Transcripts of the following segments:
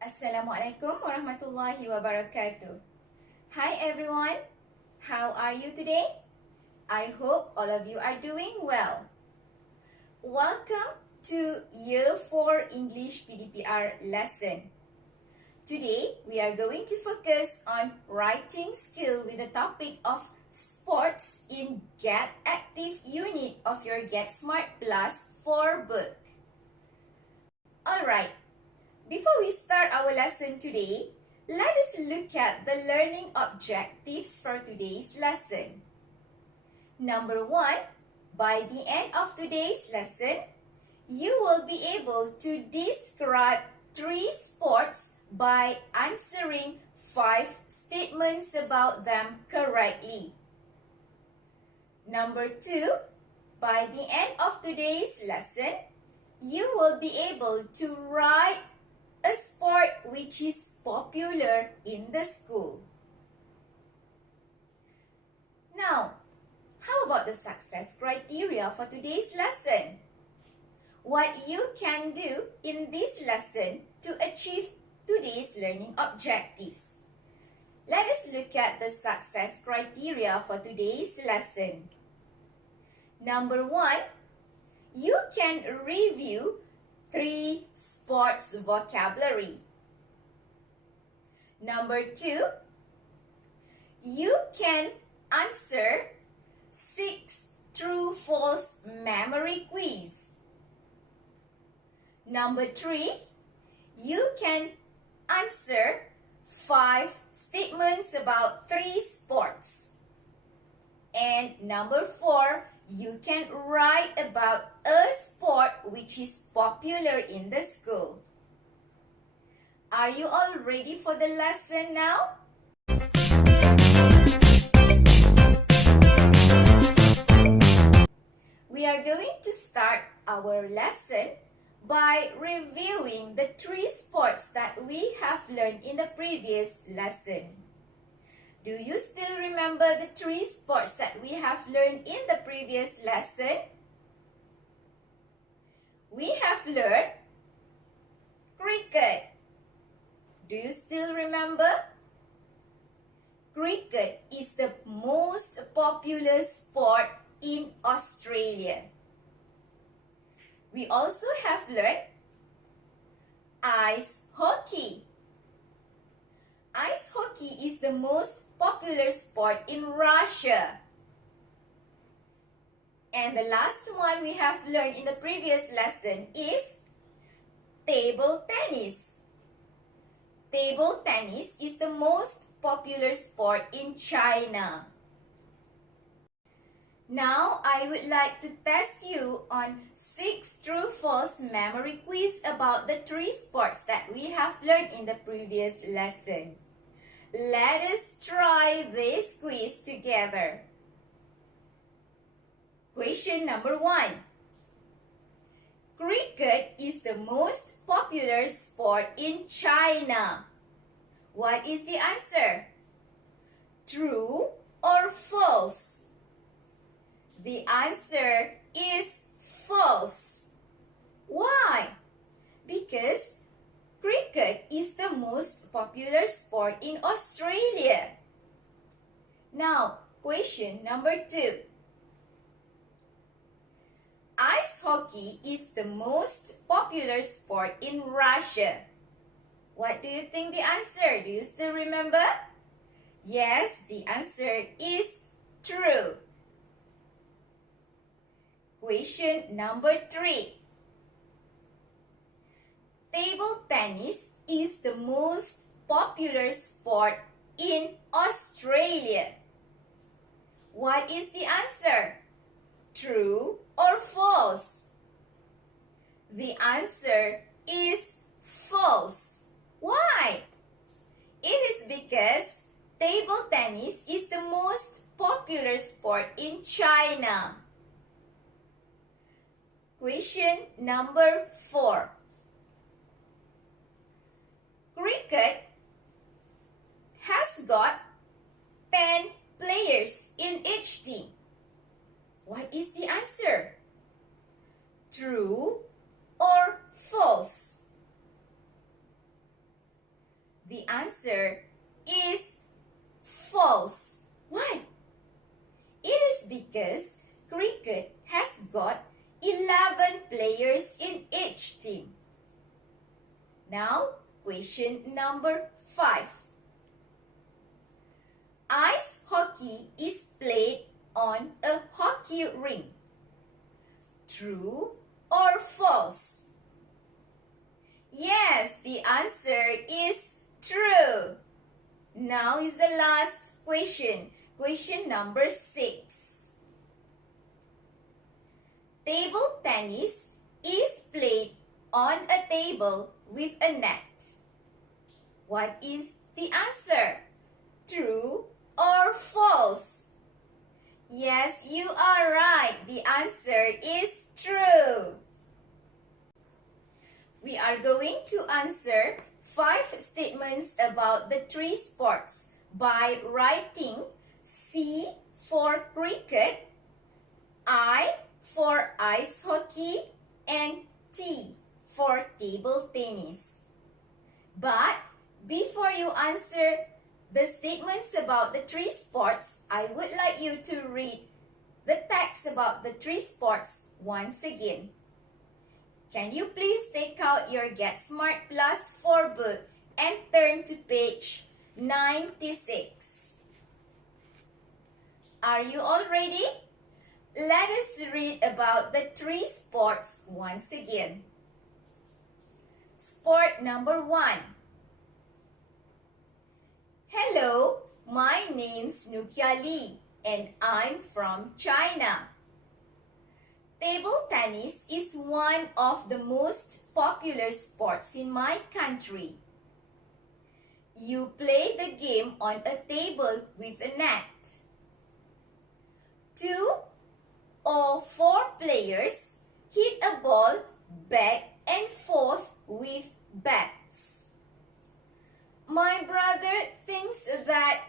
Assalamualaikum warahmatullahi wabarakatuh. Hi everyone, how are you today? I hope all of you are doing well. Welcome to Year 4 English PDPR lesson. Today we are going to focus on writing skill with the topic of sports in Get Active unit of your Get Smart Plus 4 book. Alright, before we start our lesson today, let us look at the learning objectives for today's lesson. Number 1, by the end of today's lesson, you will be able to describe 3 sports by answering 5 statements about them correctly. Number 2, by the end of today's lesson, you will be able to write a sport which is popular in the school. Now, how about the success criteria for today's lesson? What you can do in this lesson to achieve today's learning objectives. Let us look at the success criteria for today's lesson. Number 1, you can review 3 sports vocabulary. Number 2, you can answer 6 true-false memory quiz. Number 3, you can answer 5 statements about 3 sports. And number 4, you can write about a sport which is popular in the school. Are you all ready for the lesson now? We are going to start our lesson by reviewing the 3 sports that we have learned in the previous lesson. Do you still remember the 3 sports that we have learned in the previous lesson? We have learned cricket. Do you still remember? Cricket is the most popular sport in Australia. We also have learned ice hockey. Ice hockey is the most popular sport in Russia. And the last one we have learned in the previous lesson is table tennis. Table tennis is the most popular sport in China. Now, I would like to test you on 6 true-false memory quiz about the 3 sports that we have learned in the previous lesson. Let us try this quiz together. Question number 1. Cricket is the most popular sport in China. What is the answer? True or false? The answer is false. Why? Because cricket is the most popular sport in Australia. Now, question number 2. Ice hockey is the most popular sport in Russia. What do you think the answer? Do you still remember? Yes, the answer is true. Question number 3. Table tennis is the most popular sport in Australia. What is the answer? True or false? The answer is false. Why? It is because table tennis is the most popular sport in China. Question number 4. Cricket has got 10 players in each team. What is the answer? True or false? The answer is false. Why? It is because cricket has got 11 players in each team. Now, question number 5. Ice hockey is played on a hockey rink. True or false? Yes, the answer is true. Now is the last question. Question number 6. Table tennis is played on a table with a net. What is the answer? True or false? Yes, you are right. The answer is true. We are going to answer 5 statements about the 3 sports by writing C for cricket, I for ice hockey, and T for table tennis. But before you answer the statements about the 3 sports, I would like you to read the text about the 3 sports once again. Can you please take out your Get Smart Plus 4 book and turn to page 96. Are you all ready? Let us read about the 3 sports once again. Sport number 1. Hello, my name's Nukia Lee and I'm from China. Table tennis is one of the most popular sports in my country. You play the game on a table with a net. 2 or 4 players hit a ball back and forth with bats. My brother thinks that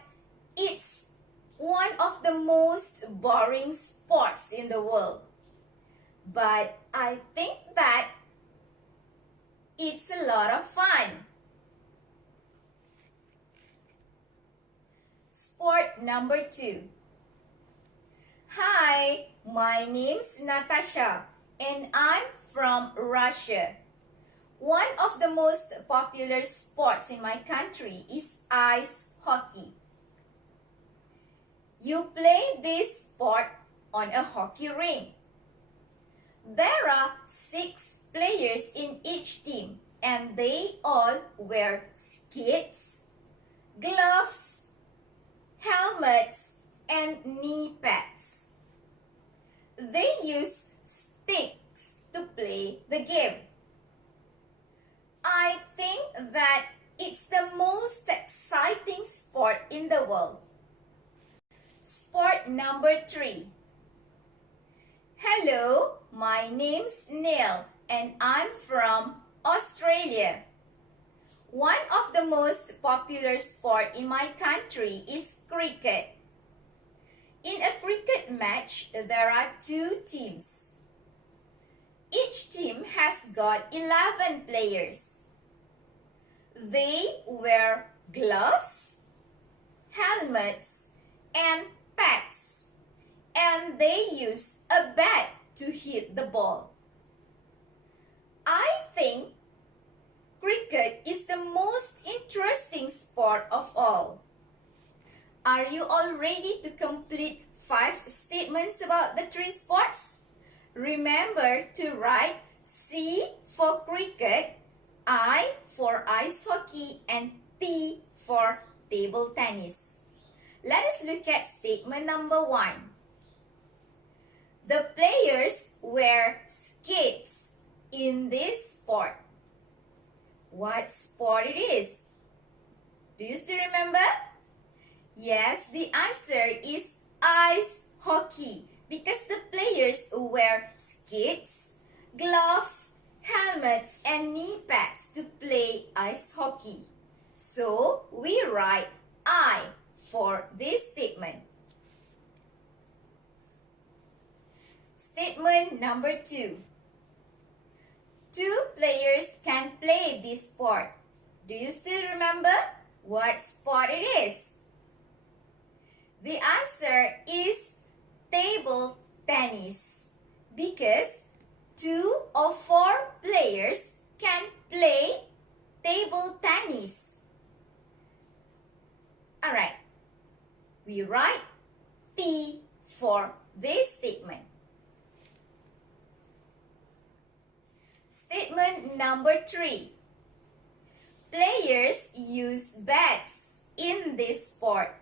it's one of the most boring sports in the world. But I think that it's a lot of fun. Sport number 2. Hi, my name's Natasha and I'm from Russia. One of the most popular sports in my country is ice hockey. You play this sport on a hockey rink. There are 6 players in each team and they all wear skates, gloves, helmets, and knee pads. They use sticks to play the game. I think that it's the most exciting sport in the world. Sport number 3. Hello, my name's Neil and I'm from Australia. One of the most popular sport in my country is cricket. In a cricket match, there are 2 teams. Each team has got 11 players. They wear gloves, helmets, and pads, and they use a bat to hit the ball. I think cricket is the most interesting sport of all. Are you all ready to complete 5 statements about the 3 sports? Remember to write C for cricket, I for ice hockey, and T for table tennis. Let us look at statement number 1. The players wear skates in this sport. What sport it is? Do you still remember? Yes, the answer is ice hockey because the players wear skates, gloves, helmets, and knee pads to play ice hockey. So, we write I for this statement. Statement number 2. 2 players can play this sport. Do you still remember what sport it is? The answer is table tennis because 2 or 4 players can play table tennis. Alright, we write T for this statement. Statement number 3. Players use bats in this sport.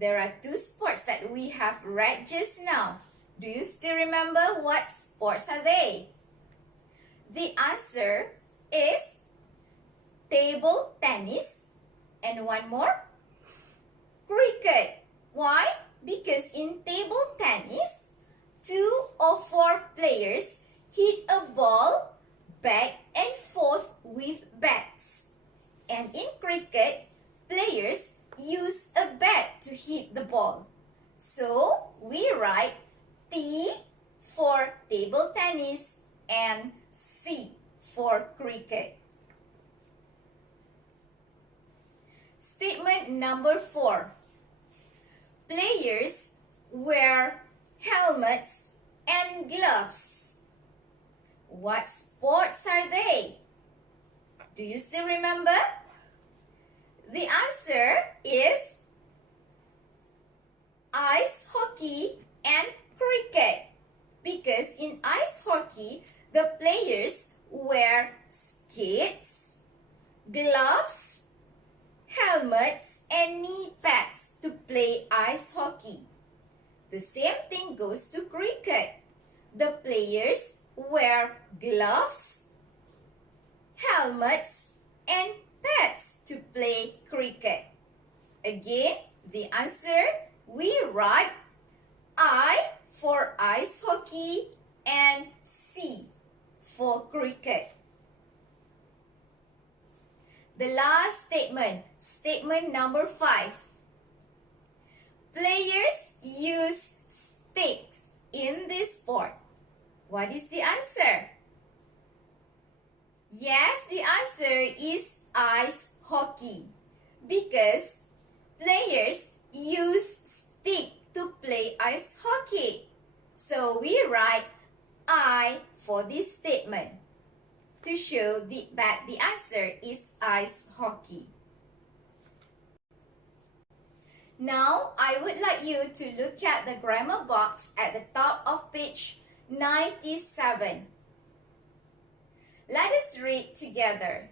There are 2 sports that we have read just now. Do you still remember what sports are they? The answer is table tennis and one more, cricket. Why? Because in table tennis, 2 or 4 players hit a ball back and forth with bats. And in cricket, players use a bat to hit the ball. So, we write T for table tennis and C for cricket. Statement number 4. Players wear helmets and gloves. What sports are they? Do you still remember? The answer is ice hockey and cricket. Because in ice hockey, the players wear skates, gloves, helmets, and knee pads to play ice hockey. The same thing goes to cricket. The players wear gloves, helmets, and pads to play cricket. Again, the answer, we write I for ice hockey and C for cricket. The last statement, statement number 5. Players use sticks in this sport. What is the answer? Yes, the answer is ice hockey because players use stick to play ice hockey. So we write I for this statement to show that the answer is ice hockey. Now, I would like you to look at the grammar box at the top of page 97. Let us read together.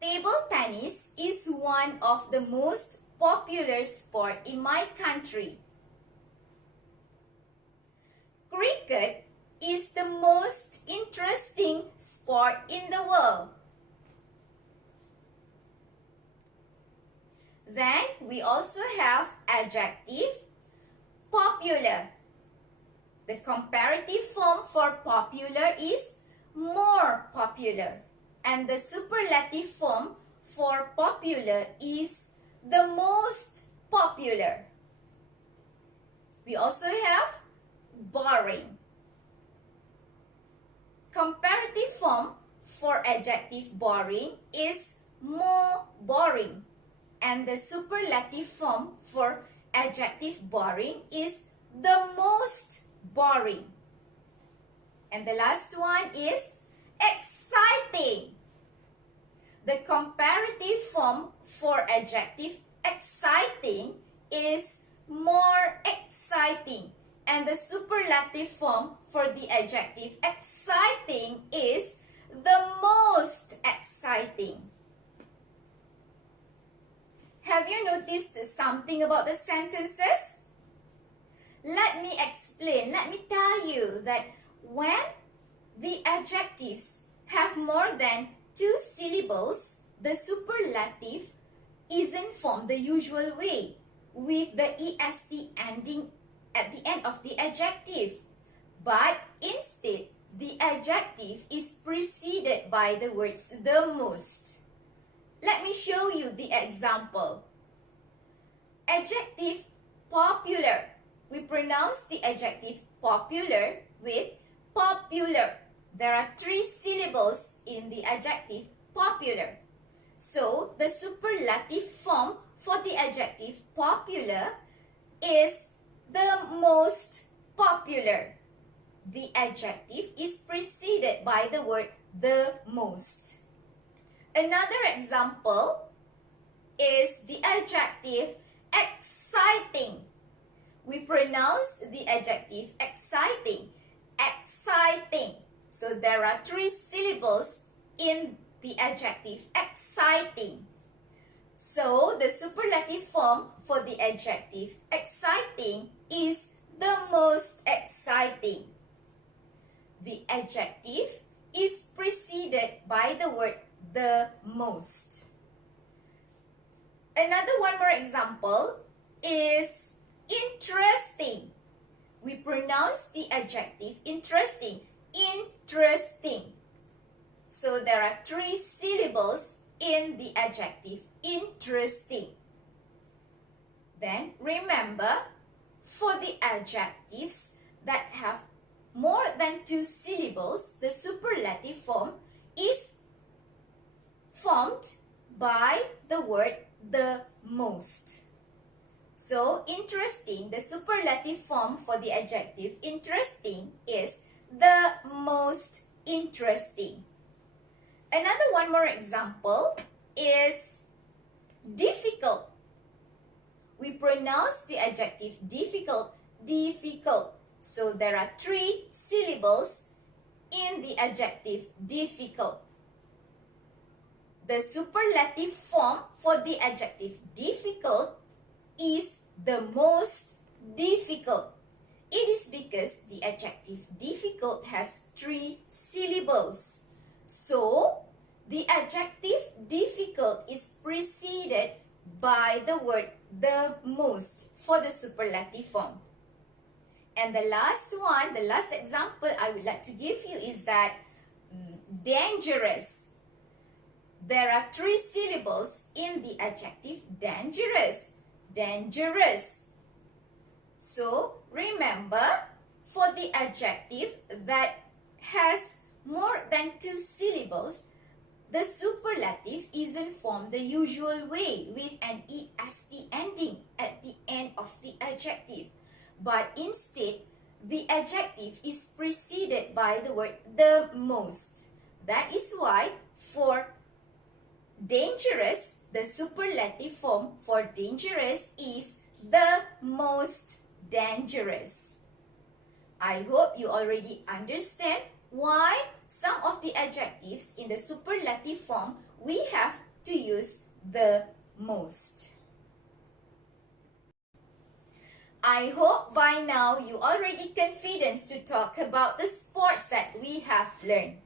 Table tennis is one of the most popular sport in my country. Cricket is the most interesting sport in the world. Then we also have adjective popular. The comparative form for popular is more popular. And the superlative form for popular is the most popular. We also have boring. Comparative form for adjective boring is more boring. And the superlative form for adjective boring is the most boring. And the last one is exciting. The comparative form for adjective exciting is more exciting. And the superlative form for the adjective exciting is the most exciting. Have you noticed something about the sentences? Let me explain. Let me tell you that when the adjectives have more than 2 syllables, the superlative isn't formed the usual way with the est ending at the end of the adjective. But instead, the adjective is preceded by the words the most. Let me show you the example. Adjective popular. We pronounce the adjective popular with popular. There are 3 syllables in the adjective popular. So, the superlative form for the adjective popular is the most popular. The adjective is preceded by the word the most. Another example is the adjective exciting. We pronounce the adjective exciting. Exciting. So there are 3 syllables in the adjective exciting. So the superlative form for the adjective exciting is the most exciting. The adjective is preceded by the word the most. Another one more example is interesting. We pronounce the adjective interesting. Interesting. So there are 3 syllables in the adjective interesting. Then remember, for the adjectives that have more than 2 syllables, the superlative form is formed by the word the most. So, interesting, the superlative form for the adjective interesting is the most interesting. Another one more example is difficult. We pronounce the adjective difficult, difficult. So there are 3 syllables in the adjective difficult. The superlative form for the adjective difficult is the most difficult. It is because the adjective difficult has 3 syllables. So, the adjective difficult is preceded by the word the most for the superlative form. And the last one, the last example I would like to give you is that dangerous. There are 3 syllables in the adjective dangerous. Dangerous. So, remember, for the adjective that has more than 2 syllables, the superlative isn't formed the usual way with an est ending at the end of the adjective. But instead, the adjective is preceded by the word the most. That is why for dangerous, the superlative form for dangerous is the most dangerous. I hope you already understand why some of the adjectives in the superlative form we have to use the most. I hope by now you already confident to talk about the sports that we have learned.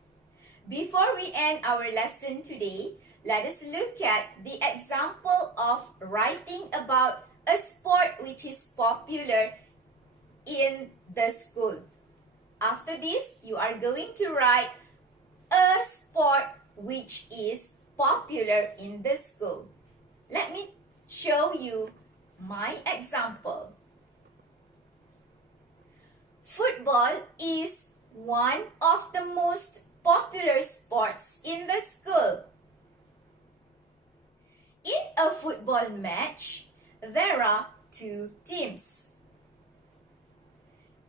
Before we end our lesson today, let us look at the example of writing about a sport which is popular in the school. After this, you are going to write a sport which is popular in the school. Let me show you my example. Football is one of the most popular sports in the school. In a football match, there are 2 teams.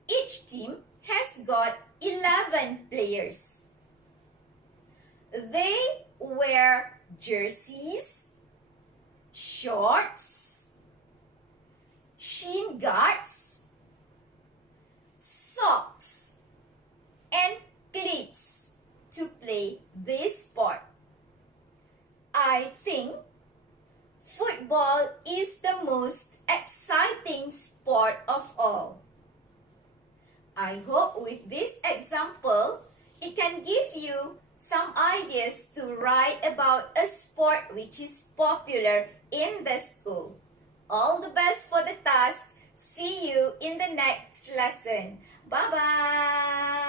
Each team has got 11 players. They wear jerseys, shorts, shin guards, socks, and cleats to play this sport. I think football is the most exciting sport of all. I hope with this example, it can give you some ideas to write about a sport which is popular in the school. All the best for the task. See you in the next lesson. Bye-bye.